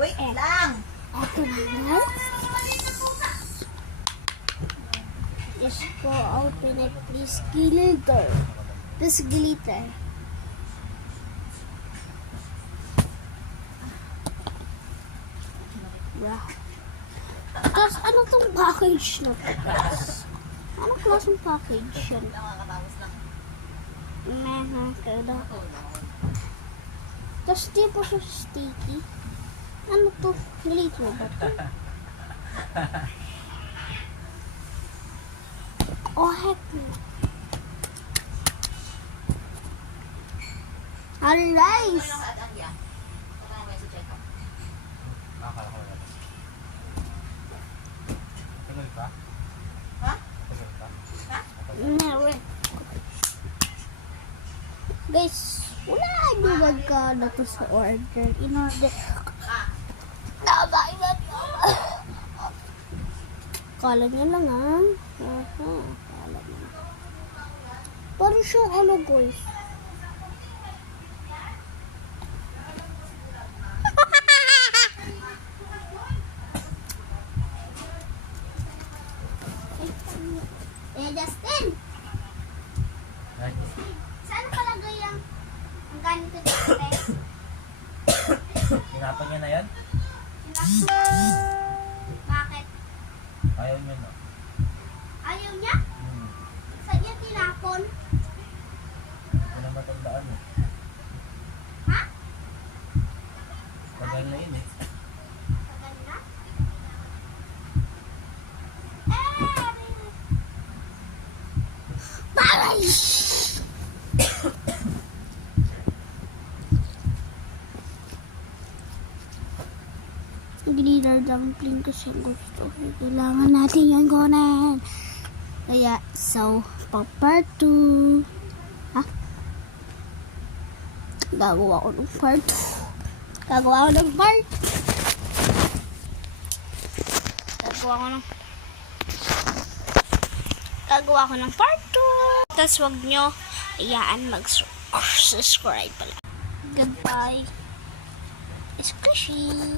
Wait lang. Ito na. Is go open it, please glitter. Please glitter. Wow. Tapos, ano tong package na to, guys? Anong klaseng package yan? Nakakatapos lang. Kada. Tapos, di po siya sticky. Ano to? Nilate mo ba to? Oh, heck no. Alright! Tagal pa? Ha? Tagal pa? Never. Guys, wala nyo magkano to sa order. In order. Kala nyo lang ah. Kala nyo. Parang siyang ano guys. Justin! Ay, Saan palagay ang ganito dito? tinapon niya na yan? Bakit? Ayaw niya na. Ayaw niya? Hmm. Saan niya tinapon? Hindi na matandaan eh. Ha? Tagal na yun eh. Tagal na? Paray! Glitter dumpling kasi gusto. Kailangan natin yung kunin. Kaya, so, part 2. Ha? Gagawa ko ng part 2. Gagawa ko ng part. Gagawa ko ng part 2. Tapos wag nyo hayaan mag-subscribe pala. Goodbye. It's Cushy.